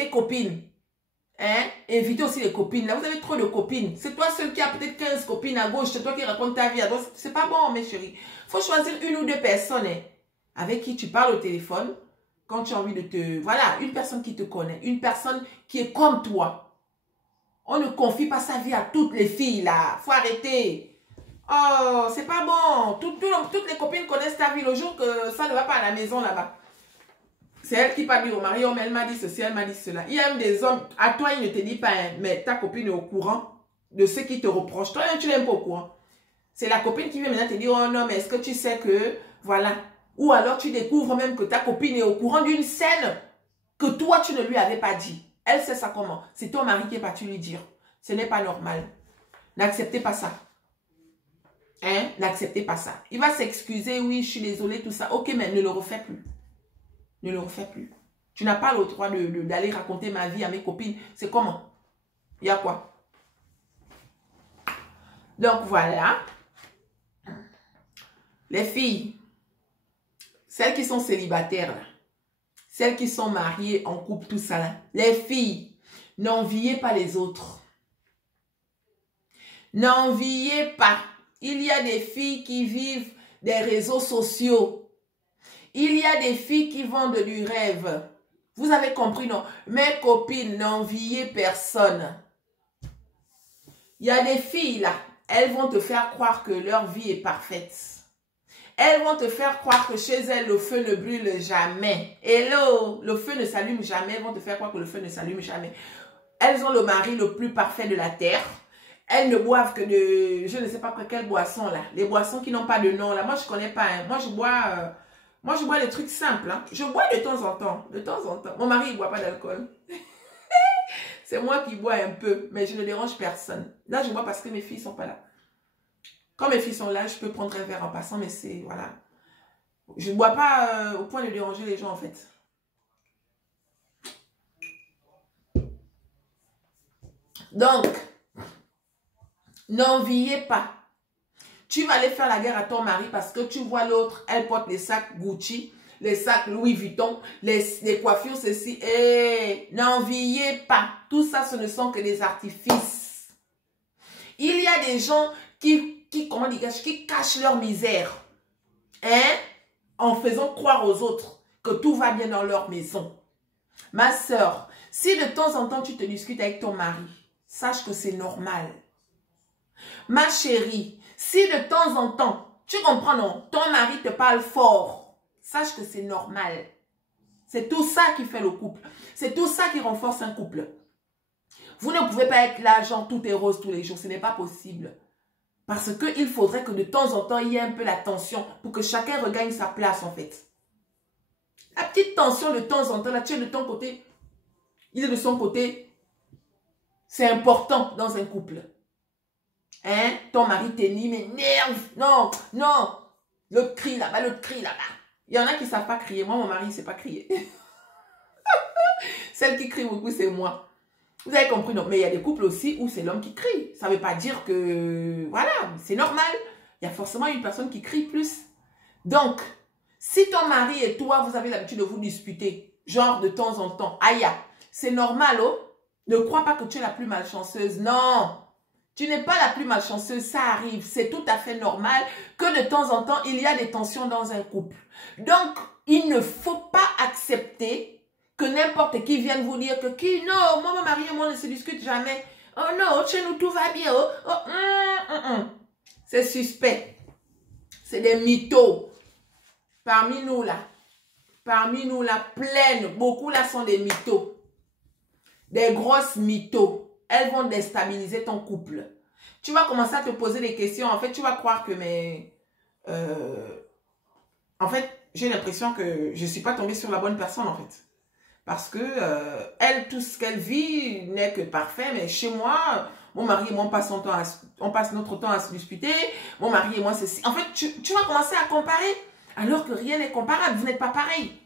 les copines. Hein? Invitez aussi les copines. Là, vous avez trop de copines. C'est toi seul qui a peut-être 15 copines à gauche. C'est toi qui raconte ta vie à droite. C'est pas bon, mes chéris. Il faut choisir une ou deux personnes hein, avec qui tu parles au téléphone. Quand tu as envie de te... Voilà, une personne qui te connaît. Une personne qui est comme toi. On ne confie pas sa vie à toutes les filles, là. Faut arrêter. Oh, c'est pas bon. Toutes les copines connaissent ta vie le jour que ça ne va pas à la maison, là-bas. C'est elle qui parle au mari, oh, mais elle m'a dit ceci, elle m'a dit cela. Il y a même des hommes, à toi, il ne te dit pas, hein, mais ta copine est au courant de ce qui te reproche. Toi, tu n'es pas au courant. C'est la copine qui vient maintenant te dire, oh non, mais est-ce que tu sais que, voilà. Ou alors tu découvres même que ta copine est au courant d'une scène que toi, tu ne lui avais pas dit. Elle sait ça comment? C'est ton mari qui est parti lui dire. Ce n'est pas normal. N'acceptez pas ça. Hein? N'acceptez pas ça. Il va s'excuser, oui, je suis désolée, tout ça. Ok, mais ne le refais plus. Ne le refais plus. Tu n'as pas le droit d'aller raconter ma vie à mes copines. C'est comment? Il y a quoi? Donc, voilà. Les filles, celles qui sont célibataires, là, celles qui sont mariées en couple, tout ça, là, les filles, n'enviez pas les autres. N'enviez pas. Il y a des filles qui vivent des réseaux sociaux. Il y a des filles qui vendent du rêve. Vous avez compris, non? Mes copines, n'enviez personne. Il y a des filles, là, elles vont te faire croire que leur vie est parfaite. Elles vont te faire croire que chez elles, le feu ne brûle jamais. Hello, le feu ne s'allume jamais. Elles vont te faire croire que le feu ne s'allume jamais. Elles ont le mari le plus parfait de la terre. Elles ne boivent que de, je ne sais pas quelle boisson, là. Les boissons qui n'ont pas de nom, là. Moi, je ne connais pas. Hein. Moi, je bois des trucs simples. Hein. Je bois de temps en temps. De temps en temps. Mon mari, il ne boit pas d'alcool. C'est moi qui bois un peu. Mais je ne dérange personne. Là, je bois parce que mes filles ne sont pas là. Quand mes filles sont là, je peux prendre un verre en passant. Mais c'est, voilà. Je ne bois pas au point de déranger les gens, en fait. Donc, n'enviez pas. Tu vas aller faire la guerre à ton mari parce que tu vois l'autre, elle porte les sacs Gucci, les sacs Louis Vuitton, les coiffures, ceci. Eh, n'enviez pas. Tout ça, ce ne sont que des artifices. Il y a des gens comment dire, qui cachent leur misère. Hein? En faisant croire aux autres que tout va bien dans leur maison. Ma soeur, si de temps en temps tu te discutes avec ton mari, sache que c'est normal. Ma chérie, si de temps en temps, tu comprends non, ton mari te parle fort, sache que c'est normal. C'est tout ça qui fait le couple. C'est tout ça qui renforce un couple. Vous ne pouvez pas être là, genre tout est rose tous les jours. Ce n'est pas possible. Parce qu'il faudrait que de temps en temps, il y ait un peu la tension pour que chacun regagne sa place en fait. La petite tension de temps en temps, là, tu es de ton côté, il est de son côté. C'est important dans un couple. Hein? Ton mari t'énime, m'énerve. Non, non. L'autre crie là-bas, l'autre crie là-bas. Il y en a qui ne savent pas crier. Moi, mon mari, il ne sait pas crier. Celle qui crie beaucoup, c'est moi. Vous avez compris, non? Mais il y a des couples aussi où c'est l'homme qui crie. Ça ne veut pas dire que... Voilà, c'est normal. Il y a forcément une personne qui crie plus. Donc, si ton mari et toi, vous avez l'habitude de vous disputer, genre de temps en temps, aïe, c'est normal, oh? Ne crois pas que tu es la plus malchanceuse. Non! Tu n'es pas la plus malchanceuse, ça arrive. C'est tout à fait normal que de temps en temps, il y a des tensions dans un couple. Donc, il ne faut pas accepter que n'importe qui vienne vous dire que non, moi, mon mari et moi, on ne se discute jamais. Oh non, chez nous, tout va bien. Oh, C'est suspect. C'est des mythos. Parmi nous, là, pleine, beaucoup là sont des mythos. Des grosses mythos. Elles vont déstabiliser ton couple. Tu vas commencer à te poser des questions. En fait, tu vas croire que, en fait, j'ai l'impression que je ne suis pas tombée sur la bonne personne, en fait. Parce que, elle, tout ce qu'elle vit n'est que parfait. Mais chez moi, mon mari et moi, on passe notre temps à se disputer. Mon mari et moi, ceci. En fait, tu vas commencer à comparer. Alors que rien n'est comparable. Vous n'êtes pas pareil.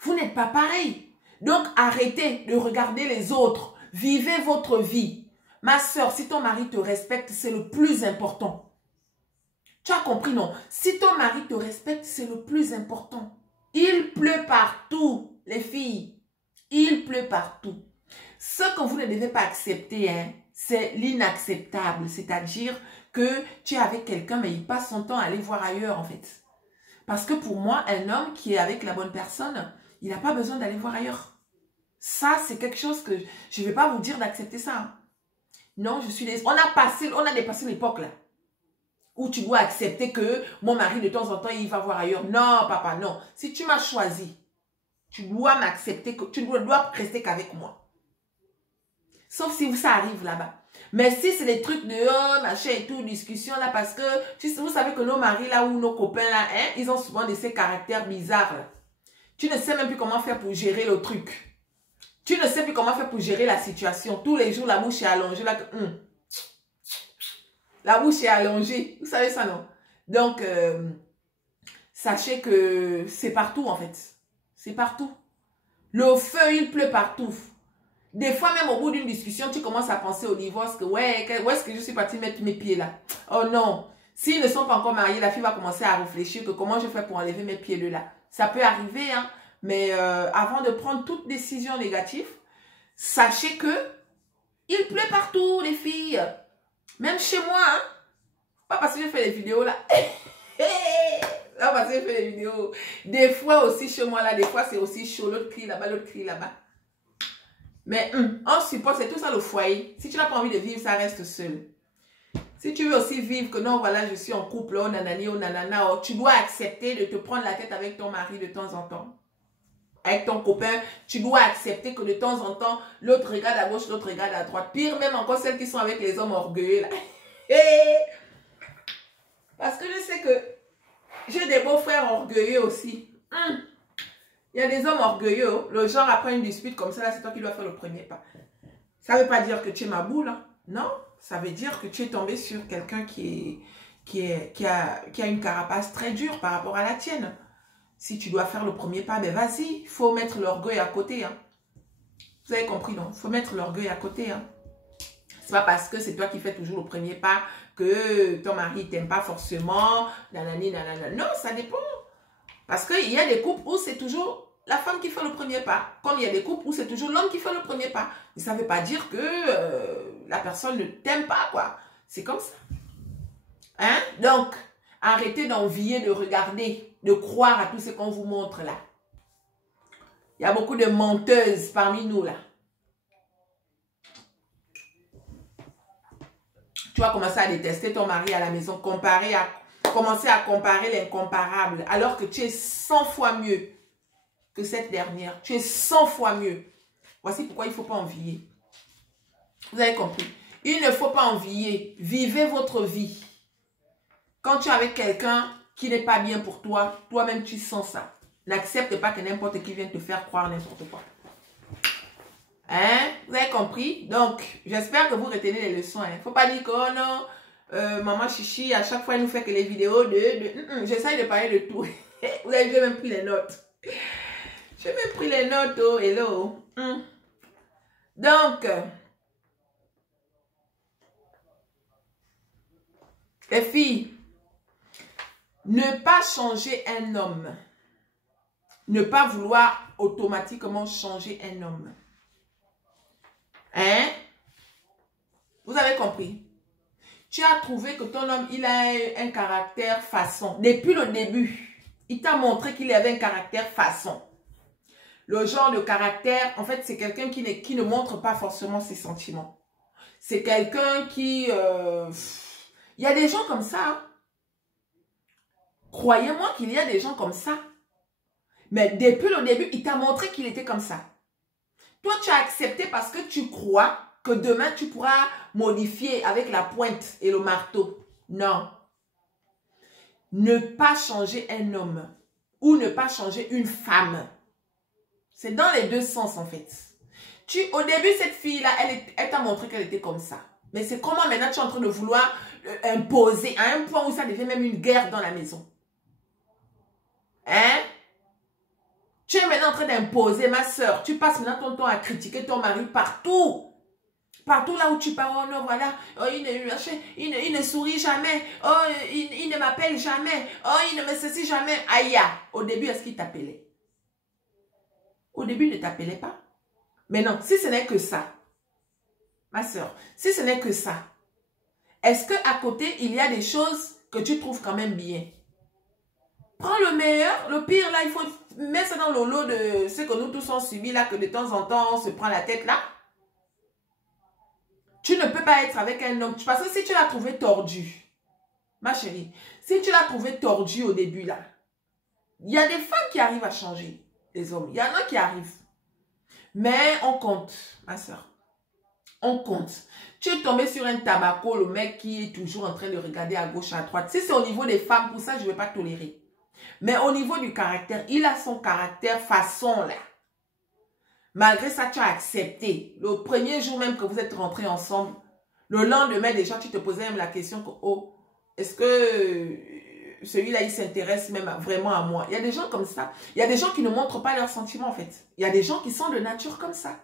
Vous n'êtes pas pareil. Donc, arrêtez de regarder les autres. Vivez votre vie. Ma soeur, si ton mari te respecte, c'est le plus important. Tu as compris, non? Si ton mari te respecte, c'est le plus important. Il pleut partout, les filles. Il pleut partout. Ce que vous ne devez pas accepter, hein, c'est l'inacceptable. C'est-à-dire que tu es avec quelqu'un, mais il passe son temps à aller voir ailleurs, en fait. Parce que pour moi, un homme qui est avec la bonne personne, il n'a pas besoin d'aller voir ailleurs. Ça, c'est quelque chose que je ne vais pas vous dire d'accepter ça. Hein. Non, je suis... On a dépassé l'époque, là. Où tu dois accepter que mon mari, de temps en temps, il va voir ailleurs. Non, papa, non. Si tu m'as choisi, tu dois m'accepter, tu dois rester qu'avec moi. Sauf si ça arrive là-bas. Mais si c'est des trucs de oh, machin et tout, discussion là, parce que vous savez que nos maris là ou nos copains là, hein, ils ont souvent de ces caractères bizarres là. Tu ne sais même plus comment faire pour gérer le truc. Tu ne sais plus comment faire pour gérer la situation. Tous les jours, la bouche est allongée là. La bouche est allongée. Vous savez ça, non? Donc, sachez que c'est partout en fait. C'est partout. Le feu, il pleut partout. Des fois, même au bout d'une discussion, tu commences à penser au divorce, que ouais, où est-ce que je suis partie mettre mes pieds là? Oh non, s'ils ne sont pas encore mariés, la fille va commencer à réfléchir que comment je fais pour enlever mes pieds de là. Ça peut arriver, hein, mais avant de prendre toute décision négative, sachez que il pleut partout, les filles. Même chez moi, hein. Pas parce que je fais des vidéos là. Pas parce que je fais des vidéos. Des fois aussi chez moi là, des fois c'est aussi chaud. L'autre crie là-bas, l'autre crie là-bas. Mais on supporte, c'est tout ça le foyer. Si tu n'as pas envie de vivre, ça reste seul. Si tu veux aussi vivre que non, voilà, je suis en couple, oh nanani, oh nanana, oh, tu dois accepter de te prendre la tête avec ton mari de temps en temps. Avec ton copain, tu dois accepter que de temps en temps, l'autre regarde à gauche, l'autre regarde à droite. Pire même encore celles qui sont avec les hommes orgueilleux là. Parce que je sais que j'ai des beaux-frères orgueilleux aussi. Il y a des hommes orgueilleux. Le genre, après une dispute comme ça, là, c'est toi qui dois faire le premier pas. Ça ne veut pas dire que tu es ma boule. Hein. Non, ça veut dire que tu es tombé sur quelqu'un qui a une carapace très dure par rapport à la tienne. Si tu dois faire le premier pas, ben vas-y. Il faut mettre l'orgueil à côté. Hein. Vous avez compris, non? Il faut mettre l'orgueil à côté. Hein. C'est pas parce que c'est toi qui fais toujours le premier pas que ton mari ne t'aime pas forcément. Nanani, nanana. Non, ça dépend. Parce qu'il y a des couples où c'est toujours la femme qui fait le premier pas. Comme il y a des couples où c'est toujours l'homme qui fait le premier pas. Mais ça ne veut pas dire que la personne ne t'aime pas, quoi. C'est comme ça. Hein? Donc, arrêtez d'envier, de regarder, de croire à tout ce qu'on vous montre là. Il y a beaucoup de menteuses parmi nous là. Tu vas commencer à détester ton mari à la maison, commencer à comparer l'incomparable, alors que tu es 100 fois mieux que cette dernière. Tu es 100 fois mieux. Voici pourquoi il ne faut pas envier. Vous avez compris? Il ne faut pas envier. Vivez votre vie. Quand tu es avec quelqu'un qui n'est pas bien pour toi, toi-même tu sens ça. N'accepte pas que n'importe qui vienne te faire croire n'importe quoi. Hein? Vous avez compris? Donc, j'espère que vous retenez les leçons. Il ne faut pas dire que, oh non, maman Chichi, à chaque fois, elle nous fait que les vidéos de... J'essaye de parler de tout. Vous avez vu, j'ai même pris les notes. J'ai même pris les notes, oh, hello. Donc, les filles, ne pas changer un homme. Ne pas vouloir automatiquement changer un homme. Hein? Vous avez compris? Tu as trouvé que ton homme, il a un caractère façon. Depuis le début, il t'a montré qu'il avait un caractère façon. Le genre de caractère, en fait, c'est quelqu'un qui ne montre pas forcément ses sentiments. C'est quelqu'un qui... Il y a des gens comme ça. Hein? Croyez-moi qu'il y a des gens comme ça. Mais depuis le début, il t'a montré qu'il était comme ça. Toi, tu as accepté parce que tu crois que demain, tu pourras modifier avec la pointe et le marteau. Non. Ne pas changer un homme ou ne pas changer une femme. C'est dans les deux sens, en fait. Au début, cette fille-là, elle t'a montré qu'elle était comme ça. Mais c'est comment maintenant tu es en train de vouloir imposer à un point où ça devient même une guerre dans la maison. Hein? Tu es maintenant en train d'imposer, ma soeur. Tu passes maintenant ton temps à critiquer ton mari partout. Partout là où tu parles, oh non, voilà, oh, il ne sourit jamais, oh, il ne m'appelle jamais, oh, il ne me ceci jamais. Aïe, au début, est-ce qu'il t'appelait? Au début, il ne t'appelait pas. Mais non, si ce n'est que ça, ma soeur, si ce n'est que ça, est-ce qu'à côté, il y a des choses que tu trouves quand même bien? Prends le meilleur, le pire, là, il faut mettre ça dans le lot de ce que nous tous on subit, là, que de temps en temps, on se prend la tête, là. Tu ne peux pas être avec un homme, parce que si tu l'as trouvé tordu, ma chérie, si tu l'as trouvé tordu au début, là, il y a des femmes qui arrivent à changer, les hommes. Il y en a qui arrivent. Mais on compte, ma soeur. On compte. Tu es tombé sur un tabaco, le mec qui est toujours en train de regarder à gauche, à droite. Si c'est au niveau des femmes, pour ça, je ne vais pas tolérer. Mais au niveau du caractère, il a son caractère façon, là. Malgré ça, tu as accepté. Le premier jour même que vous êtes rentrés ensemble, le lendemain déjà, tu te posais même la question que, oh, est-ce que celui-là, il s'intéresse même vraiment à moi? Il y a des gens comme ça. Il y a des gens qui ne montrent pas leurs sentiments, en fait. Il y a des gens qui sont de nature comme ça.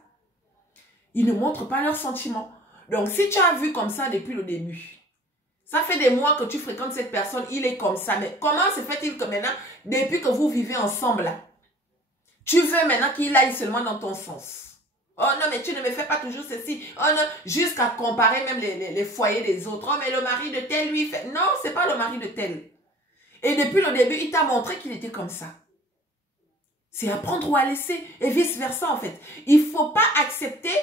Ils ne montrent pas leurs sentiments. Donc, si tu as vu comme ça depuis le début, ça fait des mois que tu fréquentes cette personne, il est comme ça. Mais comment se fait-il que maintenant, depuis que vous vivez ensemble, là, tu veux maintenant qu'il aille seulement dans ton sens? Oh non, mais tu ne me fais pas toujours ceci. Oh non, jusqu'à comparer même les foyers des autres. Oh, mais le mari de tel, lui, fait... Non, c'est pas le mari de tel. Et depuis le début, il t'a montré qu'il était comme ça. C'est à prendre ou à laisser. Et vice-versa, en fait. Il ne faut pas accepter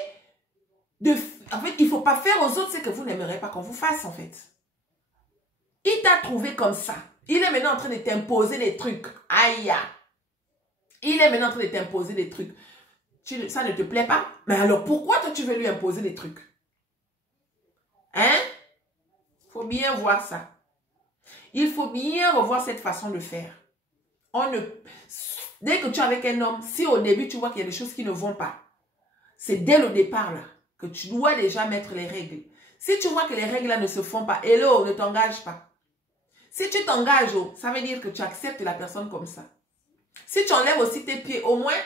de... En fait, il ne faut pas faire aux autres ce que vous n'aimerez pas qu'on vous fasse, en fait. Il t'a trouvé comme ça. Il est maintenant en train de t'imposer des trucs. Aïe! Il est maintenant en train de t'imposer des trucs. Ça ne te plaît pas? Mais alors, pourquoi toi, tu veux lui imposer des trucs? Hein? Il faut bien voir ça. Il faut bien revoir cette façon de faire. Dès que tu es avec un homme, si au début, tu vois qu'il y a des choses qui ne vont pas, c'est dès le départ, là, que tu dois déjà mettre les règles. Si tu vois que les règles, là, ne se font pas, hello, ne t'engage pas. Si tu t'engages, ça veut dire que tu acceptes la personne comme ça. Si tu enlèves aussi tes pieds, au moins,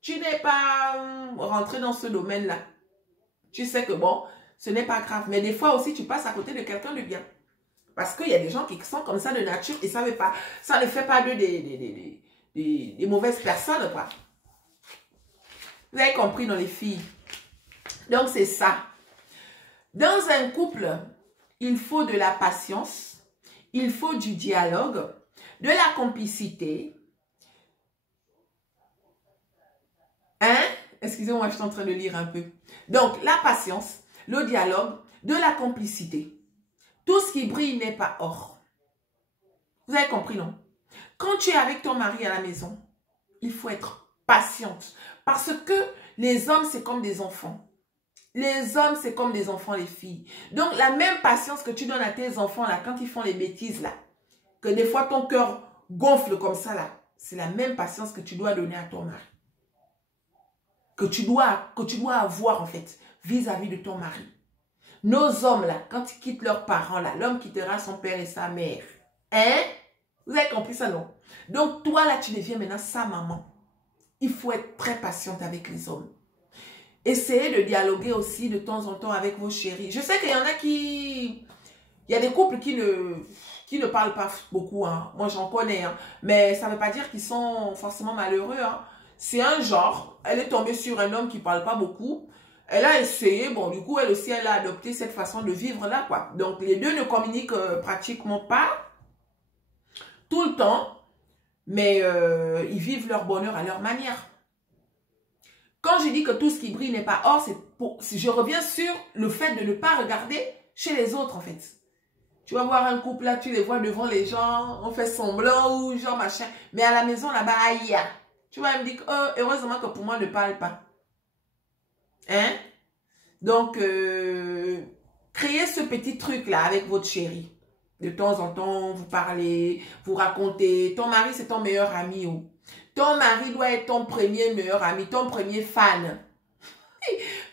tu n'es pas rentré dans ce domaine-là. Tu sais que bon, ce n'est pas grave. Mais des fois aussi, tu passes à côté de quelqu'un de bien. Parce qu'il y a des gens qui sont comme ça de nature et ça ne fait pas d'eux des mauvaises personnes, quoi. Vous avez compris dans les filles. Donc, c'est ça. Dans un couple, il faut de la patience, il faut du dialogue, de la complicité. Hein? Excusez-moi, je suis en train de lire un peu. Donc, la patience, le dialogue, de la complicité. Tout ce qui brille n'est pas or. Vous avez compris, non? Quand tu es avec ton mari à la maison, il faut être patiente. Parce que les hommes, c'est comme des enfants. Les hommes, c'est comme des enfants, les filles. Donc, la même patience que tu donnes à tes enfants, là, quand ils font les bêtises, là, que des fois ton cœur gonfle comme ça, là, c'est la même patience que tu dois donner à ton mari. Que tu dois avoir, en fait, vis-à-vis de ton mari. Nos hommes, là, quand ils quittent leurs parents, là, l'homme quittera son père et sa mère. Hein? Vous avez compris ça, non? Donc, toi, là, tu deviens maintenant sa maman. Il faut être très patiente avec les hommes. Essayez de dialoguer aussi de temps en temps avec vos chéris. Je sais qu'il y en a qui... Il y a des couples qui ne parlent pas beaucoup. Hein. Moi, j'en connais. Hein. Mais ça ne veut pas dire qu'ils sont forcément malheureux. Hein. C'est un genre. Elle est tombée sur un homme qui ne parle pas beaucoup. Elle a essayé. Bon, du coup, elle aussi, elle a adopté cette façon de vivre-là, quoi. Donc, les deux ne communiquent pratiquement pas tout le temps. Mais ils vivent leur bonheur à leur manière. Quand je dis que tout ce qui brille n'est pas or, je reviens sur le fait de ne pas regarder chez les autres, en fait. Tu vas voir un couple là, tu les vois devant les gens, on fait semblant ou genre machin. Mais à la maison là-bas, aïe. Tu vas me dire, oh, heureusement que pour moi, ne parle pas. Hein? Donc, créez ce petit truc là avec votre chéri. De temps en temps, vous parlez, vous racontez. Ton mari, c'est ton meilleur ami. Oh. Ton mari doit être ton premier meilleur ami, ton premier fan.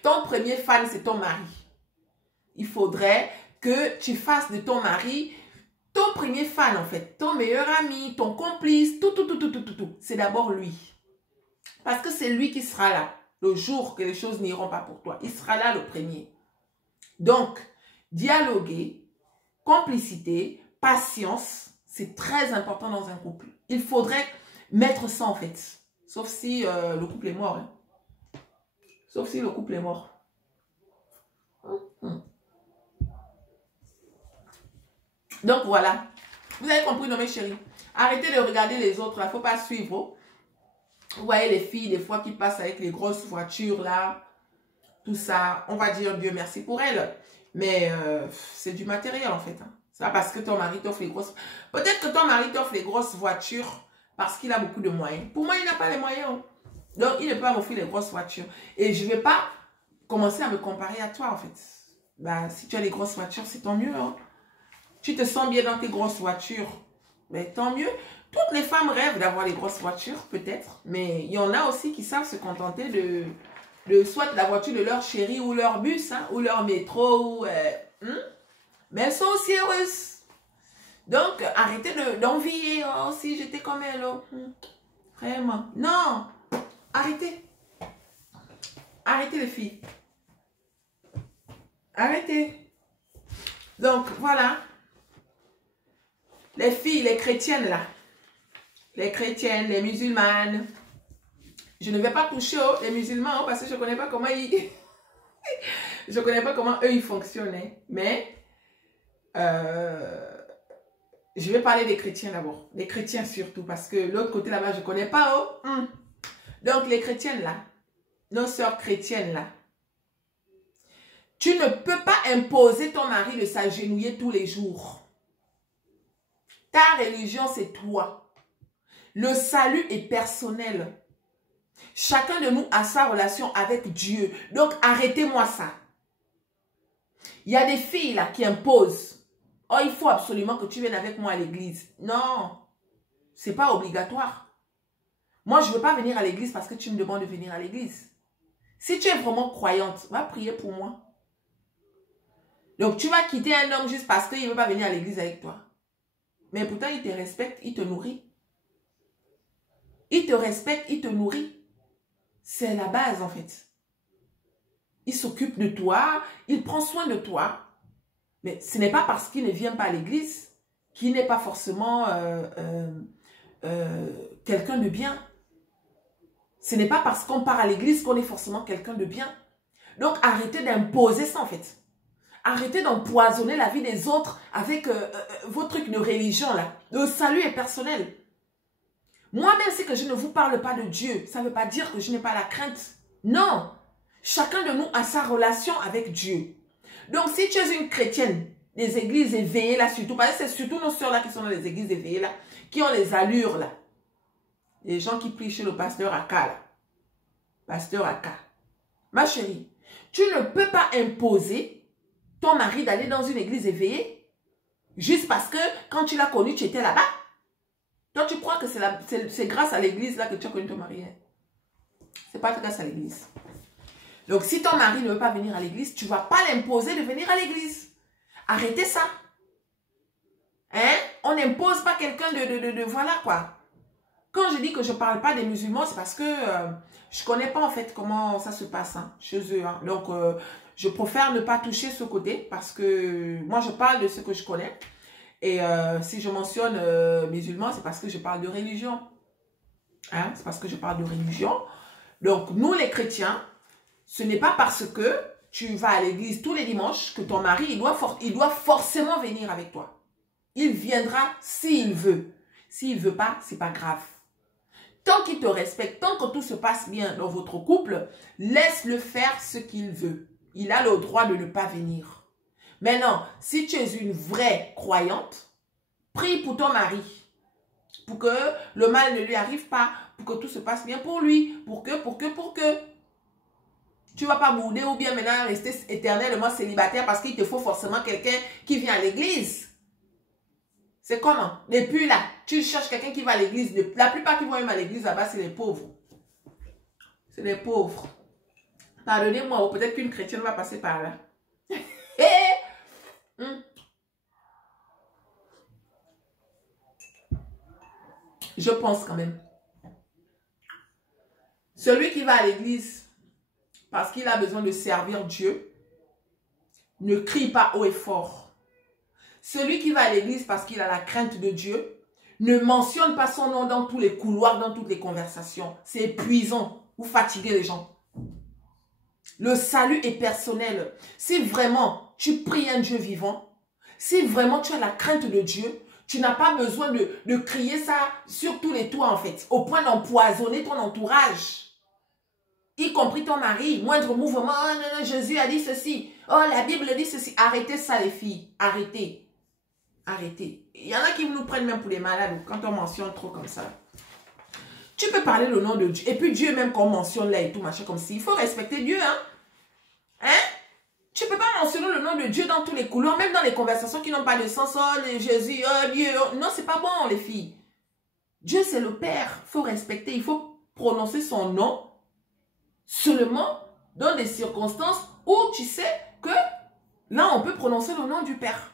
Ton premier fan, c'est ton mari. Il faudrait que tu fasses de ton mari ton premier fan, en fait. Ton meilleur ami, ton complice, tout. C'est d'abord lui. Parce que c'est lui qui sera là le jour que les choses n'iront pas pour toi. Il sera là le premier. Donc, dialoguer, complicité, patience, c'est très important dans un couple. Il faudrait mettre ça, en fait. Sauf si le couple est mort. Hein. Sauf si le couple est mort. Donc voilà. Vous avez compris, non mes chéris? Arrêtez de regarder les autres, il ne faut pas suivre. Vous voyez les filles, des fois, qui passent avec les grosses voitures, là. Tout ça. On va dire Dieu merci pour elles. Mais c'est du matériel, en fait. Hein. C'est pas parce que ton mari t'offre les grosses... Peut-être que ton mari t'offre les grosses voitures parce qu'il a beaucoup de moyens. Pour moi, il n'a pas les moyens. Hein. Donc, il ne peut pas m'offrir les grosses voitures. Et je ne vais pas commencer à me comparer à toi, en fait. Bah, si tu as les grosses voitures, c'est tant mieux. Hein. Tu te sens bien dans tes grosses voitures. Mais tant mieux. Toutes les femmes rêvent d'avoir les grosses voitures, peut-être. Mais il y en a aussi qui savent se contenter de soit la voiture de leur chéri ou leur bus, hein, ou leur métro. Ou, mais elles sont aussi heureuses. Donc, arrêtez d'envier. Oh, si j'étais comme elle. Oh. Vraiment. Non. Arrêtez. Arrêtez les filles. Arrêtez. Donc, voilà. Les filles, les chrétiennes là. Les chrétiennes, les musulmanes. Je ne vais pas toucher les musulmans parce que je ne connais pas comment ils... je ne connais pas comment eux ils fonctionnent. Mais je vais parler des chrétiens d'abord. Des chrétiens surtout parce que l'autre côté là-bas je ne connais pas. Oh. Donc les chrétiennes là. Nos sœurs chrétiennes là. Tu ne peux pas imposer ton mari de s'agenouiller tous les jours. Ta religion, c'est toi. Le salut est personnel. Chacun de nous a sa relation avec Dieu. Donc, arrêtez-moi ça. Il y a des filles là qui imposent. Oh, il faut absolument que tu viennes avec moi à l'église. Non, c'est pas obligatoire. Moi, je ne veux pas venir à l'église parce que tu me demandes de venir à l'église. Si tu es vraiment croyante, va prier pour moi. Donc, tu vas quitter un homme juste parce qu'il ne veut pas venir à l'église avec toi. Mais pourtant, il te respecte, il te nourrit. Il te respecte, il te nourrit. C'est la base, en fait. Il s'occupe de toi, il prend soin de toi. Mais ce n'est pas parce qu'il ne vient pas à l'église qu'il n'est pas forcément quelqu'un de bien. Ce n'est pas parce qu'on part à l'église qu'on est forcément quelqu'un de bien. Donc, arrêtez d'imposer ça, en fait. Arrêtez d'empoisonner la vie des autres avec vos trucs de religion, là. Le salut est personnel. Moi, même si que je ne vous parle pas de Dieu, ça ne veut pas dire que je n'ai pas la crainte. Non. Chacun de nous a sa relation avec Dieu. Donc, si tu es une chrétienne, des églises éveillées, là, surtout, parce que c'est surtout nos soeurs, là, qui sont dans les églises éveillées, là, qui ont les allures, là. Les gens qui prient chez le pasteur Aka, là. Pasteur Aka. Ma chérie, tu ne peux pas imposer ton mari d'aller dans une église éveillée juste parce que quand tu l'as connu, tu étais là-bas. Toi, tu crois que c'est grâce à l'église là que tu as connu ton mari. Hein? C'est pas grâce à l'église. Donc, si ton mari ne veut pas venir à l'église, tu ne vas pas l'imposer de venir à l'église. Arrêtez ça. Hein? On n'impose pas quelqu'un de voilà quoi. Quand je dis que je ne parle pas des musulmans, c'est parce que je ne connais pas en fait comment ça se passe hein, chez eux. Hein. Donc, je préfère ne pas toucher ce côté parce que moi, je parle de ce que je connais. Et si je mentionne musulmans, c'est parce que je parle de religion. Hein? C'est parce que je parle de religion. Donc, nous les chrétiens, ce n'est pas parce que tu vas à l'église tous les dimanches que ton mari, il doit forcément venir avec toi. Il viendra s'il veut. S'il ne veut pas, ce n'est pas grave. Tant qu'il te respecte, tant que tout se passe bien dans votre couple, laisse-le faire ce qu'il veut. Il a le droit de ne pas venir. Maintenant, si tu es une vraie croyante, prie pour ton mari. Pour que le mal ne lui arrive pas. Pour que tout se passe bien pour lui. Pour que. Tu ne vas pas bouder ou bien maintenant rester éternellement célibataire parce qu'il te faut forcément quelqu'un qui vient à l'église. C'est comment? Et puis là, tu cherches quelqu'un qui va à l'église. La plupart qui vont même à l'église là-bas, c'est les pauvres. C'est les pauvres. Pardonnez-moi, ou peut-être qu'une chrétienne va passer par là. Je pense quand même. Celui qui va à l'église parce qu'il a besoin de servir Dieu, ne crie pas haut et fort. Celui qui va à l'église parce qu'il a la crainte de Dieu, ne mentionne pas son nom dans tous les couloirs, dans toutes les conversations. C'est épuisant. Vous fatiguez les gens. Le salut est personnel. Si vraiment tu pries un Dieu vivant, si vraiment tu as la crainte de Dieu, tu n'as pas besoin de crier ça sur tous les toits en fait, au point d'empoisonner ton entourage, y compris ton mari. Moindre mouvement, oh, non, non, Jésus a dit ceci, oh la Bible dit ceci. Arrêtez ça les filles, arrêtez. Arrêtez. Il y en a qui nous prennent même pour des malades quand on mentionne trop comme ça. Tu peux parler le nom de Dieu. Et puis Dieu même qu'on mentionne là et tout, machin comme si. Il faut respecter Dieu, hein. Hein? Tu peux pas mentionner le nom de Dieu dans tous les couloirs, même dans les conversations qui n'ont pas de sens. Oh, Jésus, oh Dieu. Oh. Non, c'est pas bon, les filles. Dieu, c'est le Père. Il faut respecter. Il faut prononcer son nom seulement dans des circonstances où tu sais que là, on peut prononcer le nom du Père.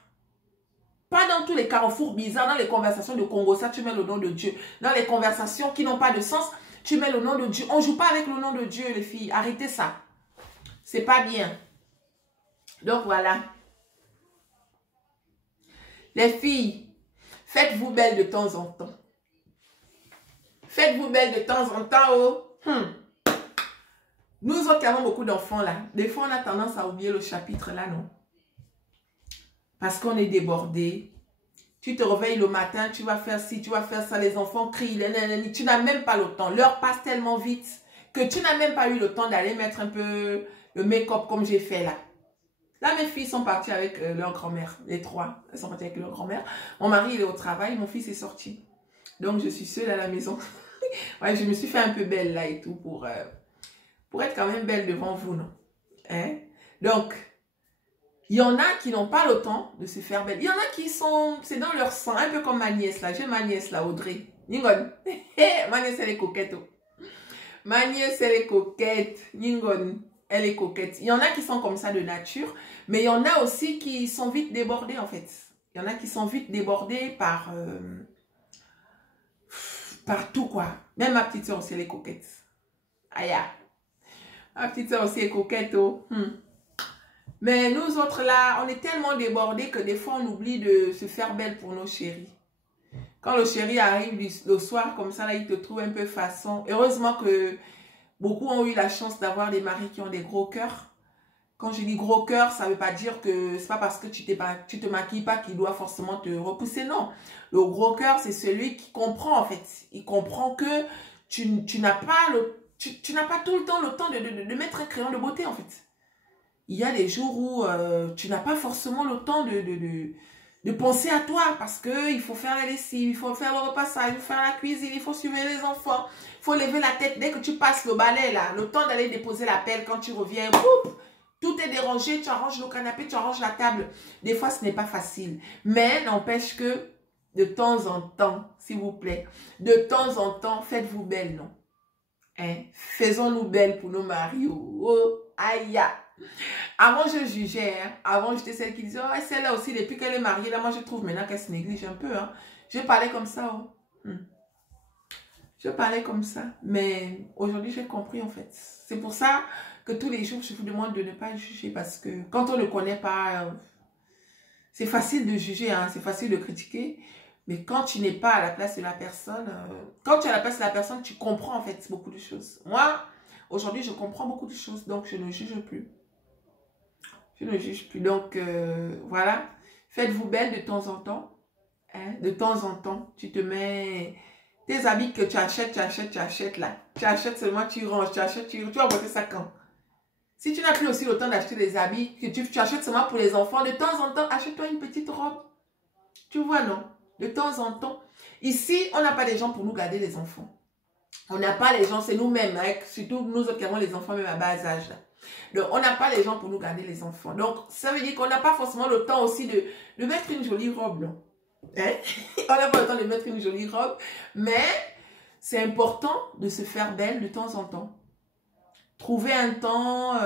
Pas dans tous les carrefours bizarres, dans les conversations de Congo, ça tu mets le nom de Dieu. Dans les conversations qui n'ont pas de sens, tu mets le nom de Dieu. On ne joue pas avec le nom de Dieu, les filles. Arrêtez ça. C'est pas bien. Donc voilà. Les filles, faites-vous belles de temps en temps. Faites-vous belles de temps en temps. Oh. Nous autres qui avons beaucoup d'enfants là, des fois on a tendance à oublier le chapitre là, non? Parce qu'on est débordé. Tu te réveilles le matin, tu vas faire ci, tu vas faire ça, les enfants crient, tu n'as même pas le temps. L'heure passe tellement vite que tu n'as même pas eu le temps d'aller mettre un peu le make-up comme j'ai fait là. Là, mes filles sont parties avec leur grand-mère, les trois. Elles sont parties avec leur grand-mère. Mon mari, il est au travail, mon fils est sorti. Donc, je suis seule à la maison. Ouais, je me suis fait un peu belle là et tout pour être quand même belle devant vous, non? Hein? Donc, il y en a qui n'ont pas le temps de se faire belle. Il y en a qui sont, c'est dans leur sang, un peu comme ma nièce là. J'ai ma nièce là, Audrey. Ningon. Ma nièce, elle est coquette. Oh. Ma nièce, elle est coquette. Ningon, elle est coquette. Il y en a qui sont comme ça de nature, mais il y en a aussi qui sont vite débordés en fait. Il y en a qui sont vite débordés par tout quoi. Même ma petite soeur aussi, elle est coquette. Aïe. Ma petite soeur aussi est coquette. Oh. Mais nous autres là, on est tellement débordés que des fois on oublie de se faire belle pour nos chéris. Quand le chéri arrive le soir comme ça, là, il te trouve un peu façon. Heureusement que beaucoup ont eu la chance d'avoir des maris qui ont des gros cœurs. Quand je dis gros cœur, ça ne veut pas dire que c'est pas parce que tu te maquilles pas qu'il doit forcément te repousser. Non. Le gros cœur, c'est celui qui comprend en fait. Il comprend que tu n'as pas tout le temps le temps de mettre un crayon de beauté en fait. Il y a des jours où tu n'as pas forcément le temps de penser à toi parce qu'il faut faire la lessive, il faut faire le repassage, il faut faire la cuisine, il faut suivre les enfants, il faut lever la tête dès que tu passes le balai là, le temps d'aller déposer la pelle quand tu reviens, boum, tout est dérangé, tu arranges le canapé, tu arranges la table. Des fois, ce n'est pas facile, mais n'empêche que de temps en temps, s'il vous plaît, de temps en temps, faites-vous belle, non? Hein? Faisons-nous belles pour nos maris. Oh, aïe. Avant, je jugeais. Hein. Avant, j'étais celle qui disait, oh, celle-là aussi, depuis qu'elle est mariée, là, moi, je trouve maintenant qu'elle se néglige un peu. Hein. Je parlais comme ça. Oh. Je parlais comme ça. Mais aujourd'hui, j'ai compris, en fait. C'est pour ça que tous les jours, je vous demande de ne pas juger. Parce que quand on ne connaît pas, c'est facile de juger. Hein, c'est facile de critiquer. Mais quand tu n'es pas à la place de la personne, quand tu es à la place de la personne, tu comprends, en fait, beaucoup de choses. Moi, aujourd'hui, je comprends beaucoup de choses. Donc, je ne juge plus. Je ne juge plus. Donc, voilà. Faites-vous belle de temps en temps. Hein? De temps en temps, tu te mets tes habits que tu achètes là. Tu achètes seulement, tu ranges, tu achètes, tu vas porter ça quand? Si tu n'as plus aussi le temps d'acheter des habits que tu achètes seulement pour les enfants, de temps en temps, achète-toi une petite robe. Tu vois, non? De temps en temps. Ici, on n'a pas des gens pour nous garder les enfants. On n'a pas les gens, c'est nous-mêmes, hein? Surtout nous autres qui avons les enfants même à bas âge là. Donc, on n'a pas les gens pour nous garder les enfants. Donc, ça veut dire qu'on n'a pas forcément le temps aussi de mettre une jolie robe, non? Hein? On n'a pas le temps de mettre une jolie robe. Mais, c'est important de se faire belle de temps en temps. Trouver un temps...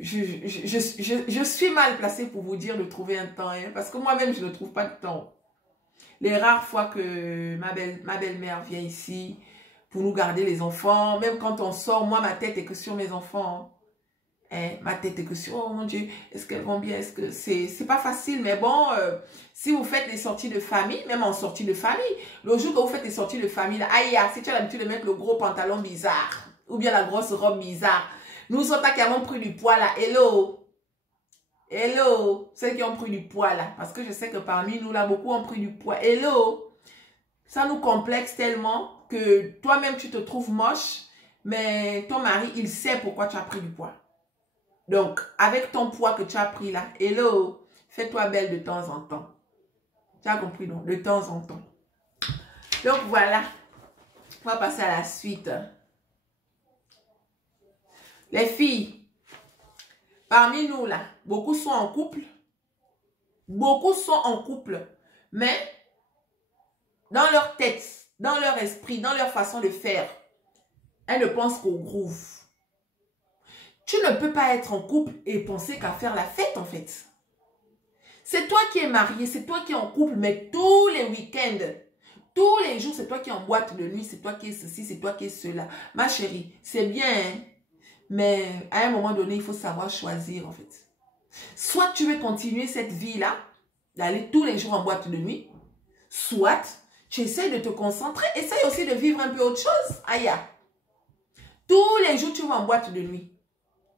je suis mal placée pour vous dire de trouver un temps. Hein, parce que moi-même, je ne trouve pas de temps. Les rares fois que ma belle-mère vient ici... pour nous garder les enfants. Même quand on sort, moi, ma tête est que sur mes enfants. Hein? Ma tête est que sur, oh mon Dieu, est-ce qu'elles vont bien? Est-ce que c'est pas facile, mais bon, si vous faites des sorties de famille, même en sortie de famille, le jour que vous faites des sorties de famille, là, aïe, si tu as l'habitude de mettre le gros pantalon bizarre, ou bien la grosse robe bizarre, Nous autres là qui avons pris du poids là, hello. Hello. Ceux qui ont pris du poids là. Parce que je sais que parmi nous là, beaucoup ont pris du poids. Hello. Ça nous complexe tellement que toi-même tu te trouves moche. Mais ton mari, il sait pourquoi tu as pris du poids. Donc, avec ton poids que tu as pris là, hello, fais-toi belle de temps en temps. Tu as compris, non? De temps en temps. Donc, voilà. On va passer à la suite. Les filles, parmi nous là, beaucoup sont en couple. Beaucoup sont en couple. Mais, dans leur tête, dans leur esprit, dans leur façon de faire, elles ne pensent qu'au groove. Tu ne peux pas être en couple et penser qu'à faire la fête en fait. C'est toi qui es marié, c'est toi qui es en couple, mais tous les week-ends, tous les jours, c'est toi qui es en boîte de nuit, c'est toi qui es ceci, c'est toi qui es cela. Ma chérie, c'est bien, hein? Mais à un moment donné, il faut savoir choisir en fait. Soit tu veux continuer cette vie-là, d'aller tous les jours en boîte de nuit, soit tu essaies de te concentrer, essaye aussi de vivre un peu autre chose. Aïe. Tous les jours, tu vas en boîte de nuit.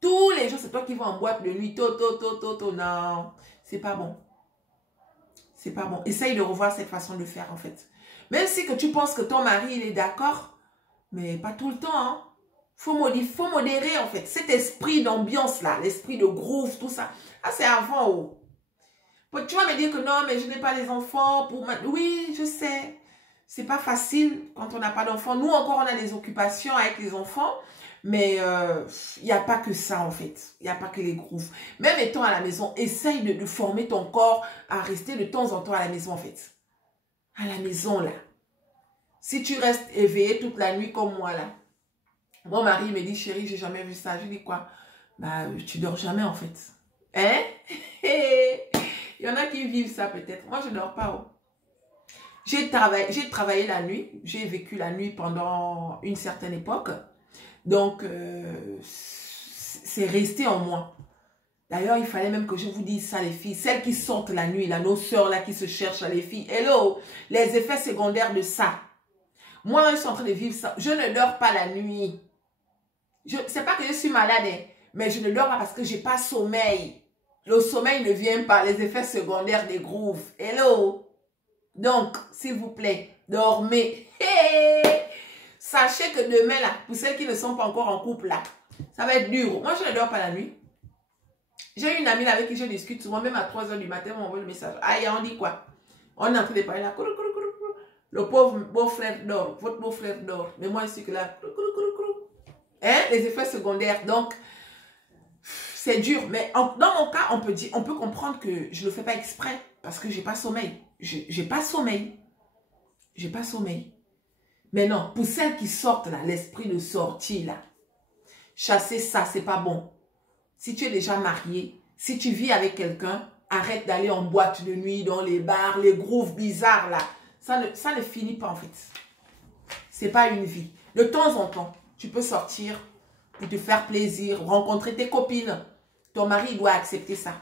Tous les jours, c'est toi qui vas en boîte de nuit. Non, c'est pas bon. C'est pas bon. Essaye de revoir cette façon de faire, en fait. Même si que tu penses que ton mari, il est d'accord, mais pas tout le temps, hein. Faut modérer, en fait. Cet esprit d'ambiance-là, l'esprit de groove, tout ça. Ah, c'est avant, oh. Tu vas me dire que non, mais je n'ai pas les enfants. Oui, je sais. C'est pas facile quand on n'a pas d'enfants. Nous, encore, on a des occupations avec les enfants. Mais il n'y a pas que ça, en fait. Il n'y a pas que les grooves. Même étant à la maison, essaye de former ton corps à rester de temps en temps à la maison, en fait. À la maison, là. Si tu restes éveillé toute la nuit comme moi, là. Mon mari me dit, chérie, j'ai jamais vu ça. Je dis quoi? Bah, tu dors jamais, en fait. Hein? Il y en a qui vivent ça, peut-être. Moi, je ne dors pas, oh. J'ai travaillé la nuit. J'ai vécu la nuit pendant une certaine époque. Donc, c'est resté en moi. D'ailleurs, il fallait même que je vous dise ça, les filles. Celles qui sortent la nuit, là, nos sœurs là qui se cherchent, là, les filles. Hello, les effets secondaires de ça. Moi, je suis en train de vivre ça. Je ne dors pas la nuit. C'est pas que je suis malade, hein, mais je ne dors pas parce que j'ai pas sommeil. Le sommeil ne vient pas. Les effets secondaires des grooves. Hello. Donc, s'il vous plaît, dormez. Hey! Sachez que demain, là, pour celles qui ne sont pas encore en couple, là, ça va être dur. Moi, je ne dors pas la nuit. J'ai une amie là, avec qui je discute souvent, même à 3 h du matin, on m'envoie le message. Aïe, on dit quoi? On est en train de parler là. Le pauvre beau-frère dort. Votre beau-frère dort. Mais moi, je suis que là. Hein? Les effets secondaires. Donc, c'est dur. Mais dans mon cas, on peut comprendre que je ne le fais pas exprès. Parce que je n'ai pas sommeil. J'ai pas sommeil. J'ai pas sommeil. Mais non, pour celles qui sortent là, l'esprit de sortie là, chasser ça, c'est pas bon. Si tu es déjà marié, si tu vis avec quelqu'un, arrête d'aller en boîte de nuit, dans les bars, les grooves bizarres là. Ça ne finit pas en fait. C'est pas une vie. De temps en temps, tu peux sortir pour te faire plaisir, rencontrer tes copines. Ton mari doit accepter ça.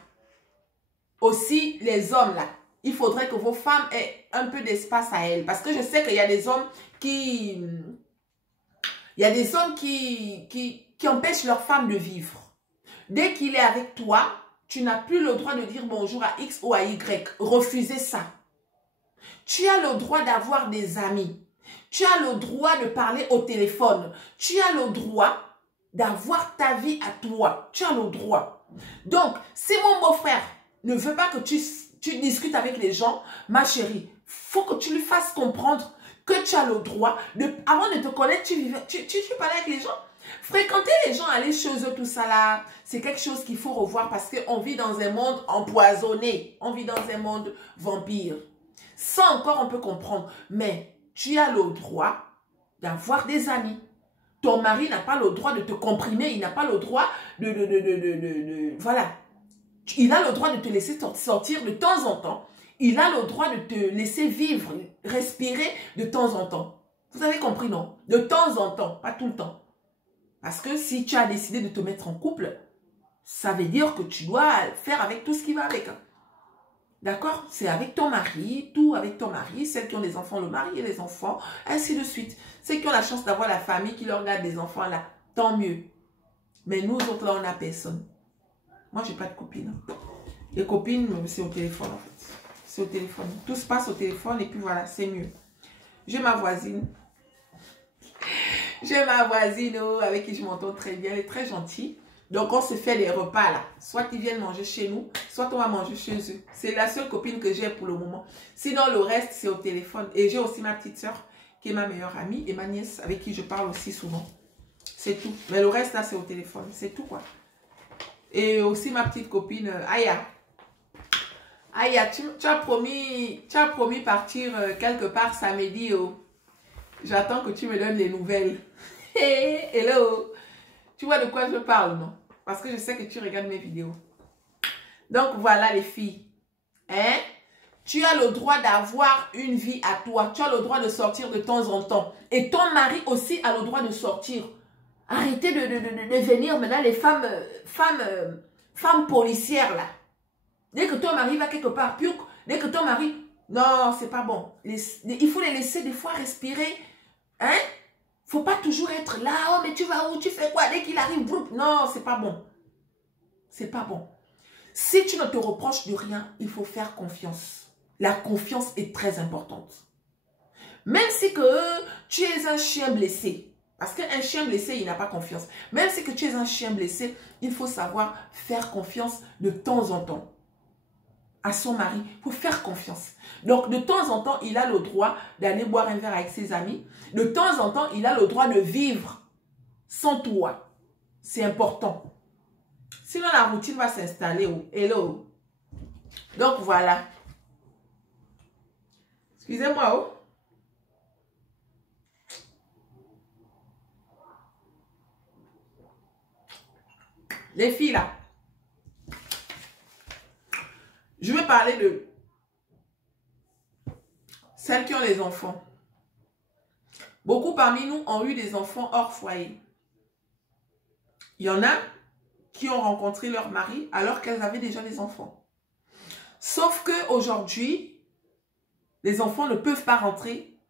Aussi, les hommes là, il faudrait que vos femmes aient un peu d'espace à elles. Parce que je sais qu'il y a des hommes qui empêchent leurs femmes de vivre. Dès qu'il est avec toi, tu n'as plus le droit de dire bonjour à X ou à Y. Refusez ça. Tu as le droit d'avoir des amis. Tu as le droit de parler au téléphone. Tu as le droit d'avoir ta vie à toi. Tu as le droit. Donc, si mon beau-frère ne veut pas que tu discutes avec les gens, ma chérie, faut que tu lui fasses comprendre que tu as le droit avant de te connaître, tu parlais avec les gens. Fréquenter les gens, aller chez eux, tout ça là, c'est quelque chose qu'il faut revoir parce qu'on vit dans un monde empoisonné. On vit dans un monde vampire. Ça encore, on peut comprendre. Mais tu as le droit d'avoir des amis. Ton mari n'a pas le droit de te comprimer. Il n'a pas le droit voilà. Il a le droit de te laisser sortir de temps en temps. Il a le droit de te laisser vivre, respirer de temps en temps. Vous avez compris, non? De temps en temps, pas tout le temps. Parce que si tu as décidé de te mettre en couple, ça veut dire que tu dois faire avec tout ce qui va avec. D'accord? C'est avec ton mari, tout avec ton mari. Celles qui ont des enfants, le mari et les enfants, ainsi de suite. Ceux qui ont la chance d'avoir la famille qui leur garde des enfants là, tant mieux. Mais nous autres, là, on n'a personne. Moi, je n'ai pas de copine. Les copines, c'est au téléphone, en fait. C'est au téléphone. Tout se passe au téléphone et puis voilà, c'est mieux. J'ai ma voisine. J'ai ma voisine avec qui je m'entends très bien. Elle est très gentille. Donc, on se fait des repas là. Soit ils viennent manger chez nous, soit on va manger chez eux. C'est la seule copine que j'ai pour le moment. Sinon, le reste, c'est au téléphone. Et j'ai aussi ma petite soeur qui est ma meilleure amie et ma nièce avec qui je parle aussi souvent. C'est tout. Mais le reste là, c'est au téléphone. C'est tout quoi. Et aussi ma petite copine Aya. Aya, tu as promis partir quelque part samedi. Oh. J'attends que tu me donnes les nouvelles. Hey, hello. Tu vois de quoi je parle, non? Parce que je sais que tu regardes mes vidéos. Donc, voilà les filles. Hein? Tu as le droit d'avoir une vie à toi. Tu as le droit de sortir de temps en temps. Et ton mari aussi a le droit de sortir. Arrêtez de venir maintenant les femmes policières, là. Dès que ton mari va quelque part, dès que ton mari... Non, c'est pas bon. Il faut les laisser des fois respirer. Hein? Faut pas toujours être là. Oh, mais tu vas où? Tu fais quoi? Dès qu'il arrive, broup. Non, c'est pas bon. C'est pas bon. Si tu ne te reproches de rien, il faut faire confiance. La confiance est très importante. Même si que tu es un chien blessé, parce qu'un chien blessé, il n'a pas confiance. Même si que tu es un chien blessé, il faut savoir faire confiance de temps en temps à son mari. Il faut faire confiance. Donc, de temps en temps, il a le droit d'aller boire un verre avec ses amis. De temps en temps, il a le droit de vivre sans toi. C'est important. Sinon, la routine va s'installer. Oh. Hello. Donc, voilà. Excusez-moi. Oh. Les filles, là. Je vais parler de celles qui ont les enfants. Beaucoup parmi nous ont eu des enfants hors foyer. Il y en a qui ont rencontré leur mari alors qu'elles avaient déjà des enfants. Sauf qu'aujourd'hui, les enfants ne peuvent pas rentrer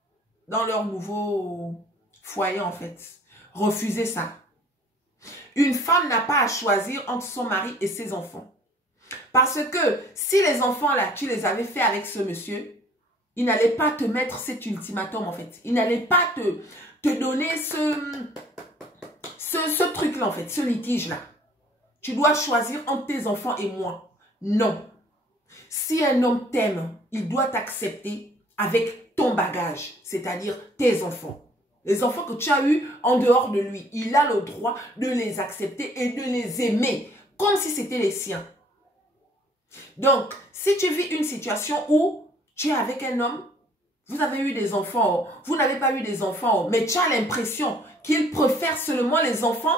dans leur nouveau foyer en fait. Refusez ça. Une femme n'a pas à choisir entre son mari et ses enfants. Parce que si les enfants là, tu les avais fait avec ce monsieur, il n'allait pas te mettre cet ultimatum en fait. Il n'allait pas te donner ce truc là en fait, ce litige là. Tu dois choisir entre tes enfants et moi. Non. Si un homme t'aime, il doit t'accepter avec ton bagage, c'est-à-dire tes enfants. Les enfants que tu as eus en dehors de lui, il a le droit de les accepter et de les aimer comme si c'était les siens. Donc, si tu vis une situation où tu es avec un homme, vous avez eu des enfants, vous n'avez pas eu des enfants, mais tu as l'impression qu'il préfère seulement les enfants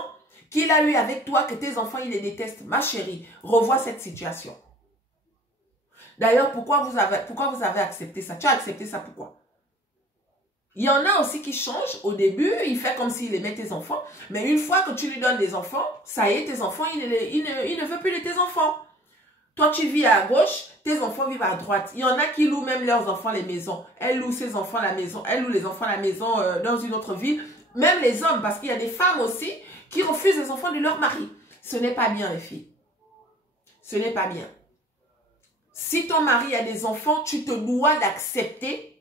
qu'il a eu avec toi, que tes enfants, il les détestent. Ma chérie, revois cette situation. D'ailleurs, pourquoi vous avez accepté ça? Tu as accepté ça pourquoi? Il y en a aussi qui changent. Au début, il fait comme s'il aimait tes enfants. Mais une fois que tu lui donnes des enfants, ça y est, tes enfants, il ne veut plus de tes enfants. Toi, tu vis à gauche, tes enfants vivent à droite. Il y en a qui louent même leurs enfants les maisons. Elle loue ses enfants la maison. Elle loue les enfants la maison dans une autre ville. Même les hommes, parce qu'il y a des femmes aussi qui refusent les enfants de leur mari. Ce n'est pas bien, les filles. Ce n'est pas bien. Si ton mari a des enfants, tu te dois d'accepter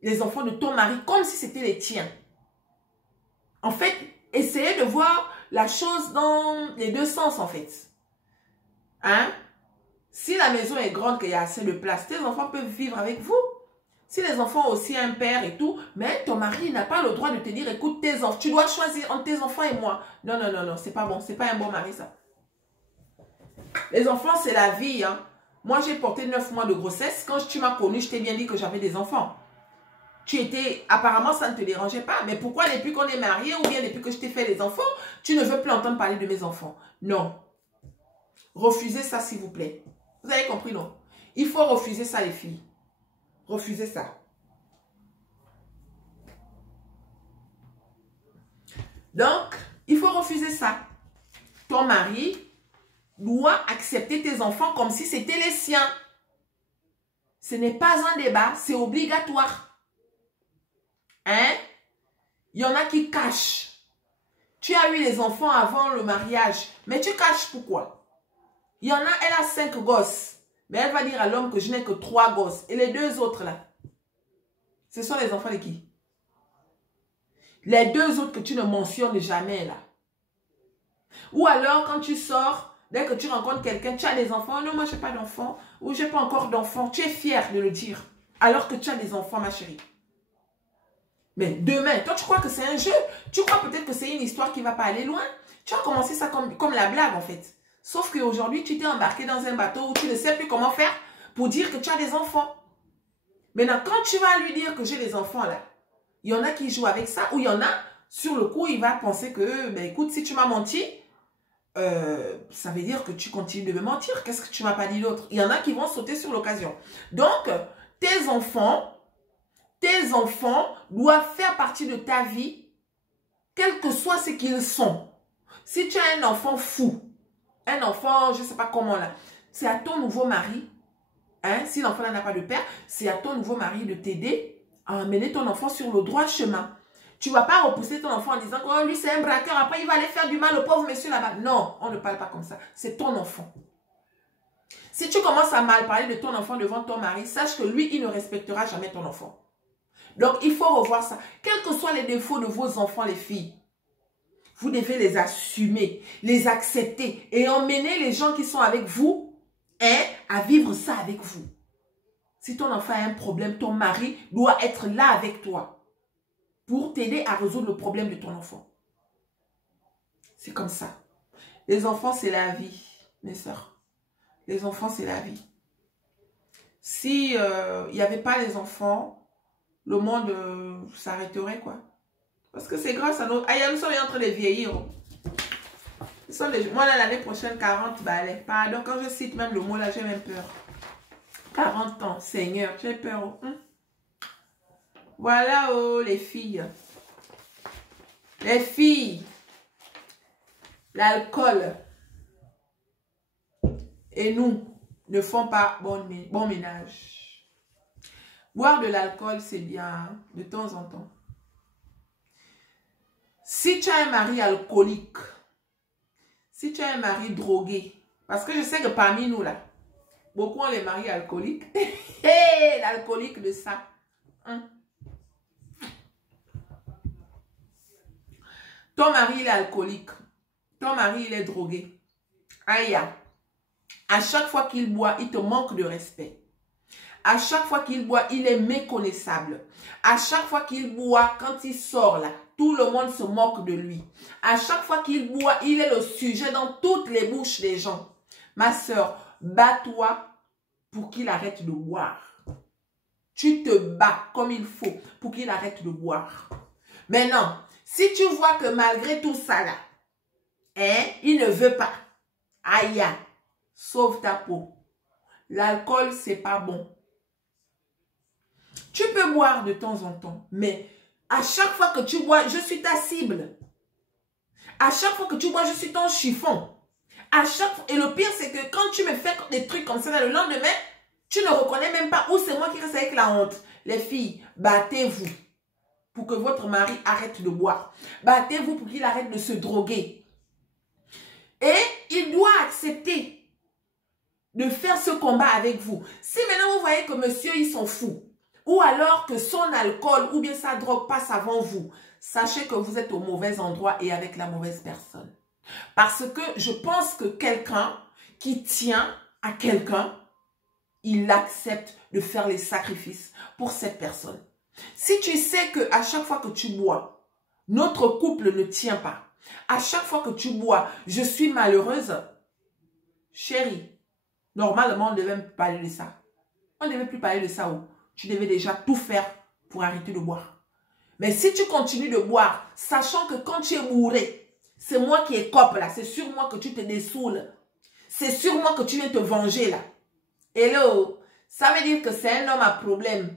les enfants de ton mari comme si c'était les tiens. En fait, essayez de voir la chose dans les deux sens, en fait. Hein? Si la maison est grande, qu'il y a assez de place, tes enfants peuvent vivre avec vous. Si les enfants ont aussi un père et tout, mais ton mari n'a pas le droit de te dire, écoute, tes enfants, tu dois choisir entre tes enfants et moi. Non, non, non, non, c'est pas bon, c'est pas un bon mari, ça. Les enfants, c'est la vie, hein. Moi, j'ai porté 9 mois de grossesse. Quand tu m'as connue, je t'ai bien dit que j'avais des enfants. Tu étais... Apparemment, ça ne te dérangeait pas. Mais pourquoi, depuis qu'on est mariés ou bien depuis que je t'ai fait les enfants, tu ne veux plus entendre parler de mes enfants? Non. Refusez ça, s'il vous plaît. Vous avez compris, non? Il faut refuser ça, les filles. Refusez ça. Donc, il faut refuser ça. Ton mari doit accepter tes enfants comme si c'était les siens. Ce n'est pas un débat, c'est obligatoire. Hein? Il y en a qui cachent. Tu as eu les enfants avant le mariage. Mais tu caches pourquoi? Il y en a, elle a 5 gosses. Mais elle va dire à l'homme que je n'ai que 3 gosses. Et les 2 autres là, ce sont les enfants de qui? Les 2 autres que tu ne mentionnes jamais là. Ou alors quand tu sors, dès que tu rencontres quelqu'un, tu as des enfants. Non, moi je n'ai pas d'enfants. Ou je n'ai pas encore d'enfants. Tu es fier de le dire. Alors que tu as des enfants, ma chérie. Mais demain, toi tu crois que c'est un jeu. Tu crois peut-être que c'est une histoire qui ne va pas aller loin. Tu as commencé ça comme la blague en fait. Sauf qu'aujourd'hui, tu t'es embarqué dans un bateau où tu ne sais plus comment faire pour dire que tu as des enfants. Maintenant, quand tu vas lui dire que j'ai des enfants là, il y en a qui jouent avec ça, ou il y en a, sur le coup, il va penser que, ben écoute, si tu m'as menti, ça veut dire que tu continues de me mentir. Qu'est-ce que tu m'as pas dit d'autre? Il y en a qui vont sauter sur l'occasion. Donc, tes enfants doivent faire partie de ta vie, quel que soit ce qu'ils sont. Si tu as un enfant fou, un enfant, je ne sais pas comment là, c'est à ton nouveau mari, hein, si l'enfant n'a pas de père, c'est à ton nouveau mari de t'aider à amener ton enfant sur le droit chemin. Tu ne vas pas repousser ton enfant en disant que oh, lui c'est un braqueur, après il va aller faire du mal au pauvre monsieur là-bas. Non, on ne parle pas comme ça. C'est ton enfant. Si tu commences à mal parler de ton enfant devant ton mari, sache que lui, il ne respectera jamais ton enfant. Donc, il faut revoir ça. Quels que soient les défauts de vos enfants, les filles, vous devez les assumer, les accepter et emmener les gens qui sont avec vous à vivre ça avec vous. Si ton enfant a un problème, ton mari doit être là avec toi pour t'aider à résoudre le problème de ton enfant. C'est comme ça. Les enfants, c'est la vie, mes sœurs. Les enfants, c'est la vie. Si il n'y avait pas les enfants, le monde s'arrêterait, quoi. Parce que c'est grâce à nous. Nous sommes en train de vieillir. Moi, l'année prochaine, 40 balais. Pardon, quand je cite même le mot là, j'ai même peur. 40 ans, Seigneur, j'ai peur. Voilà, oh, les filles. Les filles. L'alcool et nous ne font pas bon ménage. Boire de l'alcool, c'est bien, hein, de temps en temps. Si tu as un mari alcoolique, si tu as un mari drogué, parce que je sais que parmi nous là, beaucoup ont les maris alcooliques. Hé, l'alcoolique de ça. Ton mari, il est alcoolique. Ton mari, il est drogué. Aïe. À chaque fois qu'il boit, il te manque de respect. À chaque fois qu'il boit, il est méconnaissable. À chaque fois qu'il boit, quand il sort là, tout le monde se moque de lui. À chaque fois qu'il boit, il est le sujet dans toutes les bouches des gens. Ma soeur, bats-toi pour qu'il arrête de boire. Tu te bats comme il faut pour qu'il arrête de boire. Maintenant, si tu vois que malgré tout ça là, il ne veut pas, aïe, sauve ta peau. L'alcool, c'est pas bon. Tu peux boire de temps en temps, mais à chaque fois que tu bois, je suis ta cible. À chaque fois que tu bois, je suis ton chiffon. Et le pire, c'est que quand tu me fais des trucs comme ça, le lendemain, tu ne reconnais même pas où c'est moi qui reste avec la honte. Les filles, battez-vous pour que votre mari arrête de boire. Battez-vous pour qu'il arrête de se droguer. Et il doit accepter de faire ce combat avec vous. Si maintenant vous voyez que monsieur, il s'en fout, ou alors que son alcool ou bien sa drogue passe avant vous, sachez que vous êtes au mauvais endroit et avec la mauvaise personne. Parce que je pense que quelqu'un qui tient à quelqu'un, il accepte de faire les sacrifices pour cette personne. Si tu sais que à chaque fois que tu bois, notre couple ne tient pas, à chaque fois que tu bois, je suis malheureuse, chérie, normalement, on ne devait plus parler de ça. On ne devait plus parler de ça où tu devais déjà tout faire pour arrêter de boire. Mais si tu continues de boire, sachant que quand tu es bourré, c'est moi qui écope là, c'est sur moi que tu te dessoules. C'est sur moi que tu viens te venger là. Hello, ça veut dire que c'est un homme à problème.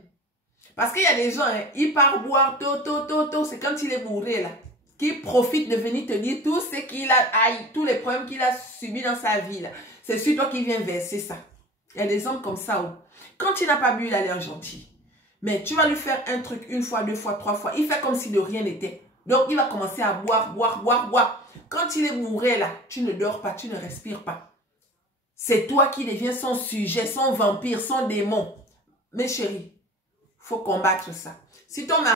Parce qu'il y a des gens, ils partent boire, c'est quand il est bourré là, qui profite de venir te dire tout ce qu'il a, tous les problèmes qu'il a subis dans sa vie là. C'est sur toi qui viens verser ça. Il y a des hommes comme ça où, quand il n'a pas bu, il a l'air gentil. Mais tu vas lui faire un truc une fois, deux fois, trois fois. Il fait comme si de rien n'était. Donc, il va commencer à boire, boire, boire, boire. Quand il est bourré là, tu ne dors pas, tu ne respires pas. C'est toi qui deviens son sujet, son vampire, son démon. Mes chéris, il faut combattre ça. Si ton mari